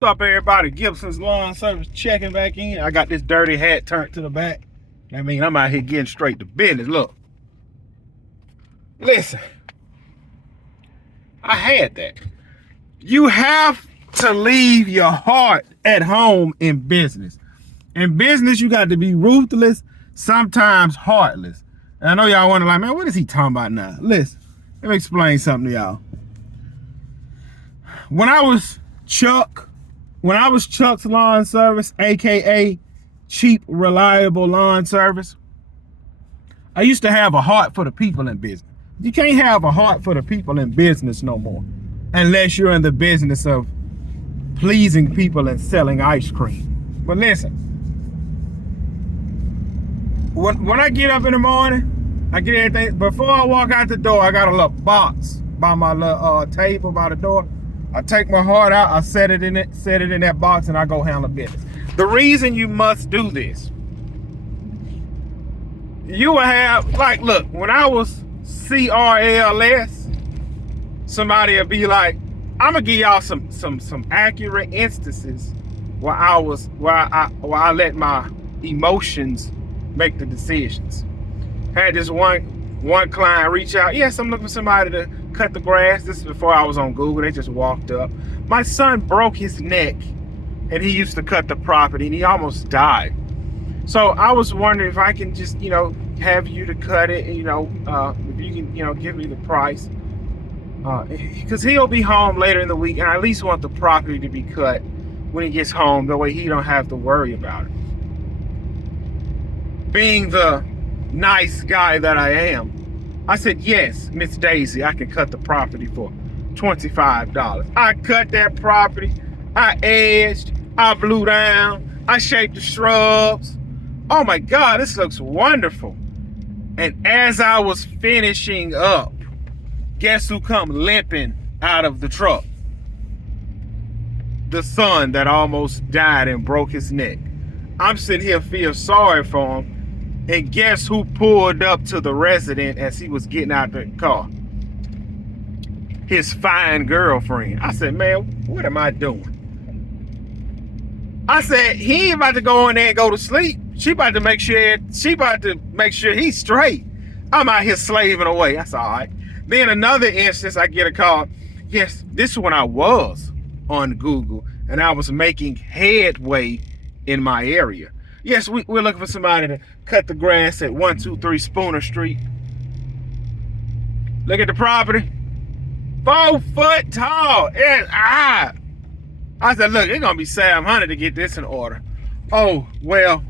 What's up, everybody? Gibson's Lawn Service checking back in. I got this dirty hat turned to the back. I mean, I'm out here getting straight to business. Look, listen, I had that. You have to leave your heart at home in business. In business, you got to be ruthless, sometimes heartless. And I know y'all wonder, like, man, what is he talking about now? Listen, let me explain something to y'all. When I was Chuck's Lawn Service, aka Cheap Reliable Lawn Service, I used to have a heart for the people in business. You can't have a heart for the people in business no more unless you're in the business of pleasing people and selling ice cream. But listen, when I get up in the morning, I get everything. Before I walk out the door, I got a little box by my little table by the door. I take my heart out, I set it in that box, and I go handle business. The reason you must do this, you will have, like, look, when I was CRLS, somebody would be like, I'm gonna give y'all some accurate instances where I let my emotions make the decisions. Had this one client reach out. Yes, I'm looking for somebody to cut the grass. This is before I was on Google. They just walked up. My son broke his neck and he used to cut the property and he almost died. So I was wondering if I can just, have you to cut it, if you can, give me the price. Because he'll be home later in the week and I at least want the property to be cut when he gets home. That way he don't have to worry about it. Being the nice guy that I am, I said, yes, Miss Daisy, I can cut the property for $25. I cut that property, I edged, I blew down, I shaped the shrubs. Oh my God, this looks wonderful. And as I was finishing up, guess who come limping out of the truck? The son that almost died and broke his neck. I'm sitting here feel sorry for him. And guess who pulled up to the resident as he was getting out the car? His fine girlfriend. I said, man, what am I doing? I said, he ain't about to go in there and go to sleep. She about to make sure he's straight. I'm out here slaving away. That's all right. Then another instance, I get a call. Yes, this is when I was on Google and I was making headway in my area. Yes, we're looking for somebody to cut the grass at 123 Spooner Street. Look at the property. 4 foot tall. And I said, look, it's gonna be $700 to get this in order. Oh, well,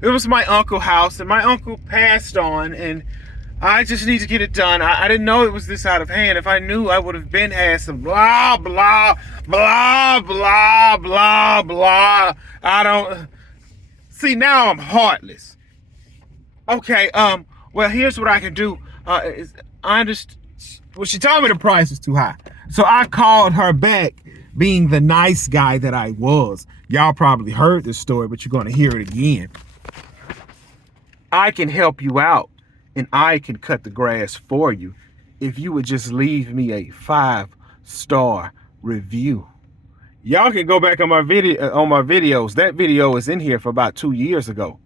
it was my uncle's house and my uncle passed on and I just need to get it done. I didn't know it was this out of hand. If I knew, I would have been had some blah, blah, blah, blah, blah, blah. I don't... See, now I'm heartless. Okay, well, here's what I can do. I understand... Well, she told me the price was too high. So I called her back, being the nice guy that I was. Y'all probably heard this story, but you're going to hear it again. I can help you out. And I can cut the grass for you if you would just leave me a 5-star review. Y'all can go back on my videos. That video is in here for about 2 years ago.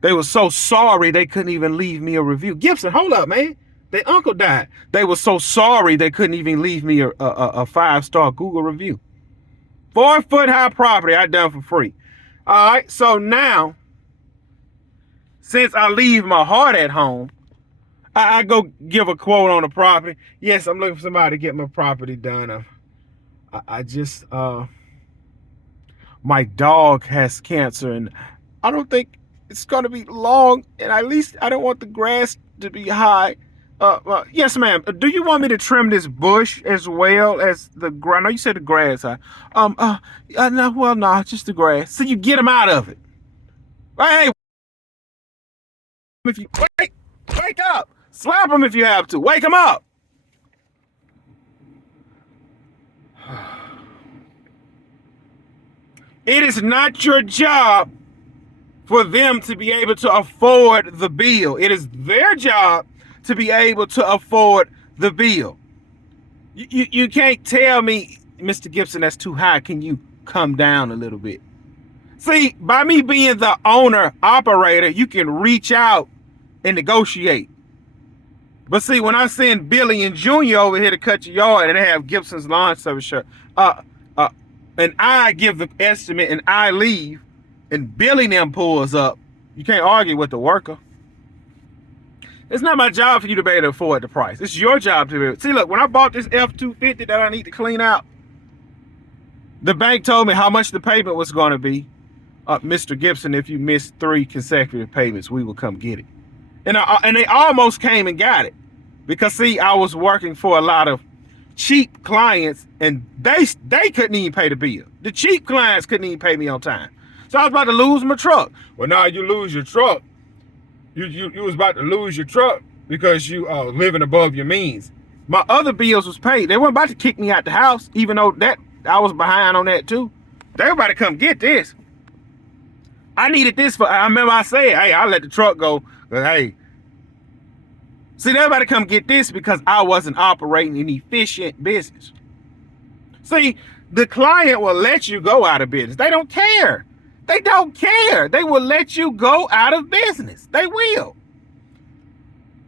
They were so sorry they couldn't even leave me a review. Gibson, hold up, man. Their uncle died. They were so sorry they couldn't even leave me a 5-star Google review. 4 foot high property I done for free. All right, so now, since I leave my heart at home, I go give a quote on the property. Yes, I'm looking for somebody to get my property done. My dog has cancer and I don't think it's going to be long. And at least I don't want the grass to be high. Yes, ma'am. Do you want me to trim this bush as well as the grass? No, you said the grass high. No, just the grass. So you get them out of it. Hey, if you wake up, slap them if you have to. Wake them up. It is not your job for them to be able to afford the bill. It is their job to be able to afford the bill. You can't tell me Mr. Gibson, that's too high. Can you come down a little bit? See, by me being the owner operator, you can reach out and negotiate. But see, when I send Billy and Junior over here to cut your yard and they have Gibson's Lawn Service shirt, and I give the estimate and I leave, and Billy them pulls up, you can't argue with the worker. It's not my job for you to be able to afford the price. It's your job to be able to. See, look, when I bought this F-250 that I need to clean out, the bank told me how much the payment was going to be. Mr. Gibson, if you missed 3 consecutive payments, we will come get it. And they almost came and got it. Because, see, I was working for a lot of cheap clients, and they couldn't even pay the bill. The cheap clients couldn't even pay me on time. So I was about to lose my truck. Well, now you lose your truck. You was about to lose your truck because you living above your means. My other bills was paid. They weren't about to kick me out the house, even though that I was behind on that too. They were about to come get this. I needed this I remember I said, hey, I'll let the truck go. But hey, see, they were about to come get this because I wasn't operating an efficient business. See, the client will let you go out of business. They don't care. They don't care. They will let you go out of business. They will.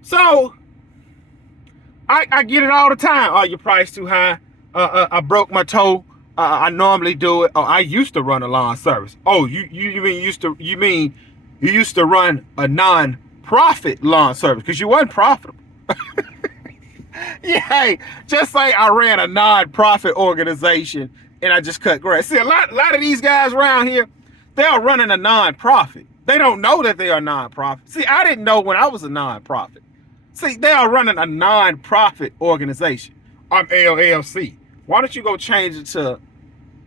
So, I get it all the time. Oh, your price too high. I broke my toe. I normally do it. Oh, I used to run a lawn service. Oh, you mean you used to run a non-profit lawn service because you weren't profitable. Yeah, hey, just say I ran a non-profit organization and I just cut grass. See, a lot of these guys around here, they are running a non-profit. They don't know that they are non-profit. See, I didn't know when I was a non-profit. See, they are running a non-profit organization. I'm LLC. Why don't you go change it to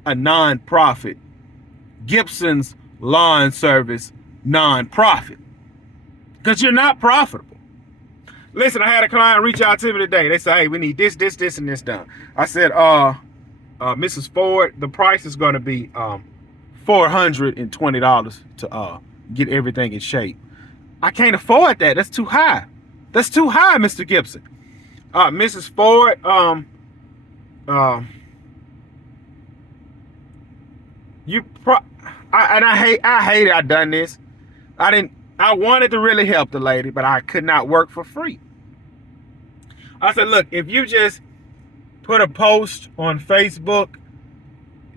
a non-profit? Gibson's Lawn Service non-profit. Because you're not profitable. Listen, I had a client reach out to me today. They said, hey, we need this, and this done. I said, Mrs. Ford, the price is going to be $420 to get everything in shape. I can't afford that. That's too high. That's too high, Mr. Gibson. Mrs. Ford, I hate I done this. I wanted to really help the lady, but I could not work for free. I said, look, if you just put a post on Facebook,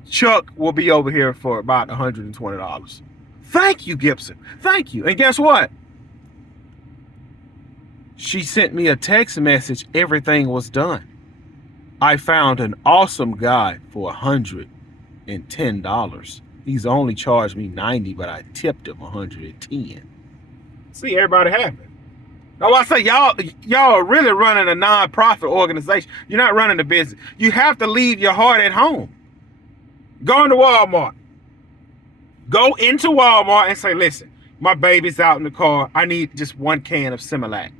Chuck will be over here for about $120. Thank you, Gibson. Thank you. And guess what? She sent me a text message. Everything was done. I found an awesome guy for $110. He's only charged me $90, but I tipped him $110. See, everybody happy. Now, I say y'all are really running a non-profit organization. You're not running a business. You have to leave your heart at home. Go into Walmart. Go into Walmart and say, listen, my baby's out in the car. I need just 1 can of Similac.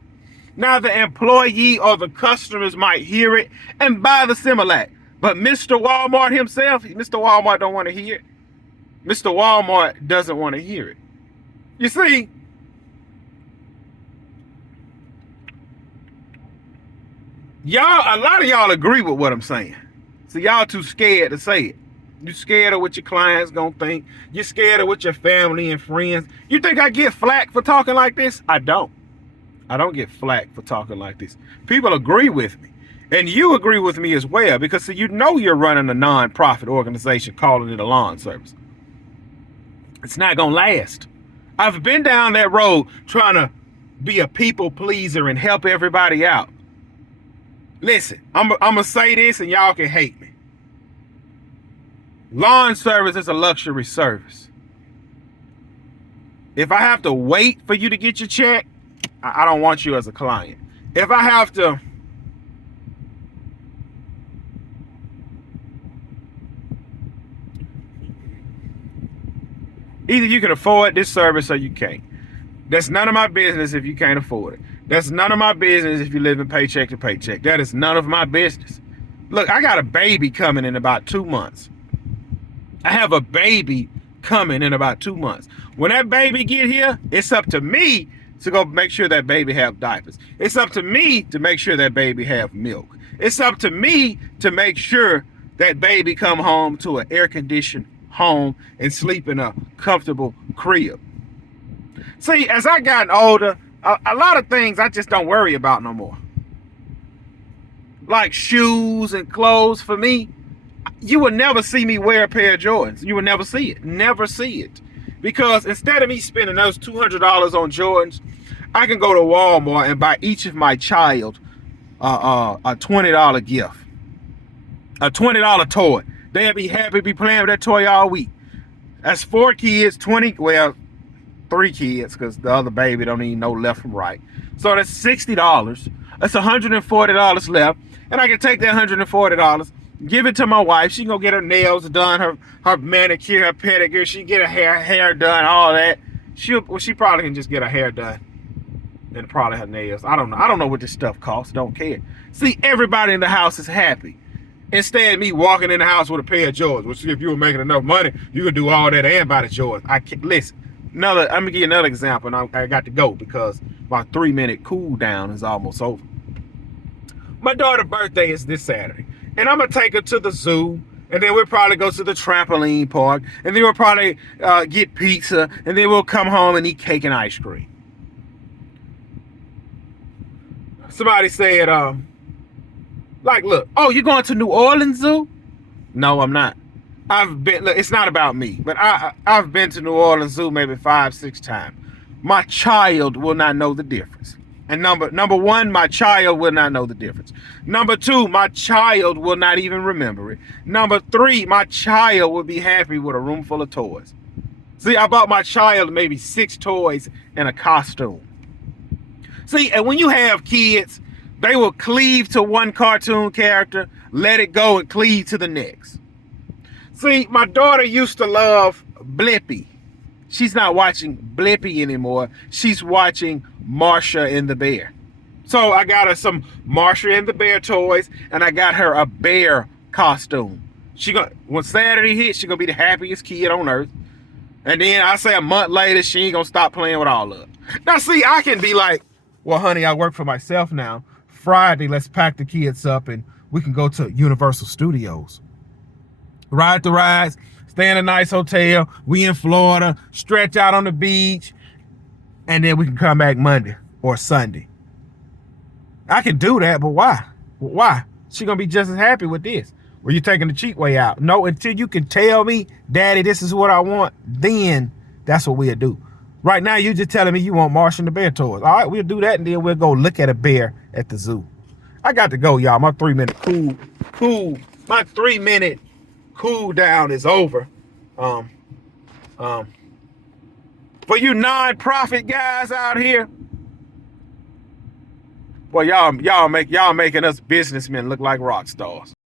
Now, the employee or the customers might hear it and buy the Similac. But Mr. Walmart himself, Mr. Walmart don't want to hear it. Mr. Walmart doesn't want to hear it. You see, a lot of y'all agree with what I'm saying. So y'all too scared to say it. You scared of what your clients gonna think. You're scared of what your family and friends. You think I get flack for talking like this? I don't. I don't get flack for talking like this. People agree with me. And you agree with me as well, because see, you know you're running a non-profit organization calling it a lawn service. It's not gonna last. I've been down that road trying to be a people pleaser and help everybody out. Listen, I'm gonna say this and y'all can hate me. Lawn service is a luxury service. If I have to wait for you to get your check, I don't want you as a client. If I have to either you can afford this service or you can't. That's none of my business if you can't afford it. That's none of my business if you live in paycheck to paycheck. That is none of my business. Look, I got a baby coming in about 2 months. I have a baby coming in about 2 months. When that baby get here, it's up to me to go make sure that baby have diapers. It's up to me to make sure that baby have milk. It's up to me to make sure that baby come home to an air-conditioned home and sleep in a comfortable crib. See, as I gotten older, a lot of things I just don't worry about no more. Like shoes and clothes. For me, you will never see me wear a pair of Jordans. You will never see it. Never see it. Because instead of me spending those $200 on Jordans, I can go to Walmart and buy each of my child a $20 gift. A $20 toy. They'll be happy to be playing with that toy all week. That's 4 kids, 3 kids, because the other baby don't even know left from right. So that's $60. That's $140 left. And I can take that $140, give it to my wife. She can go get her nails done, her manicure, her pedicure. She can get her hair done, all that. She probably can just get her hair done and probably her nails. I don't know. I don't know what this stuff costs. Don't care. See, everybody in the house is happy. Instead of me walking in the house with a pair of Jordans, which if you were making enough money, you could do all that and buy the Jordans. I can't listen. I'm gonna give you another example, and I got to go because my 3-minute cool down is almost over. My daughter's birthday is this Saturday, and I'm gonna take her to the zoo, and then we'll probably go to the trampoline park, and then we'll probably get pizza, and then we'll come home and eat cake and ice cream. Somebody said, like, look, oh, you're going to New Orleans Zoo? No, I'm not. I've been, look, it's not about me, but I've been to New Orleans Zoo maybe 5-6 times. My child will not know the difference. And number one, my child will not know the difference. Number two, my child will not even remember it. Number three, my child will be happy with a room full of toys. See, I bought my child maybe 6 toys and a costume. See, and when you have kids, they will cleave to one cartoon character, let it go, and cleave to the next. See, my daughter used to love Blippi. She's not watching Blippi anymore. She's watching Marsha and the Bear. So I got her some Marsha and the Bear toys, and I got her a bear costume. When Saturday hits, she's gonna be the happiest kid on earth. And then I say a month later, she ain't gonna stop playing with all of it. Now see, I can be like, well, honey, I work for myself now. Friday, let's pack the kids up and we can go to Universal Studios. Ride the rides, stay in a nice hotel. We in Florida, stretch out on the beach, and then we can come back Monday or Sunday. I can do that, but why? Why? She gonna be just as happy with this. Or you taking the cheap way out? No, until you can tell me, Daddy, this is what I want, then that's what we'll do. Right now, you just telling me you want Marsha and the Bear toys. All right, we'll do that, and then we'll go look at a bear at the zoo. I got to go, y'all. My 3-minute my 3-minute cool down is over. For you non-profit guys out here, well, y'all making us businessmen look like rock stars.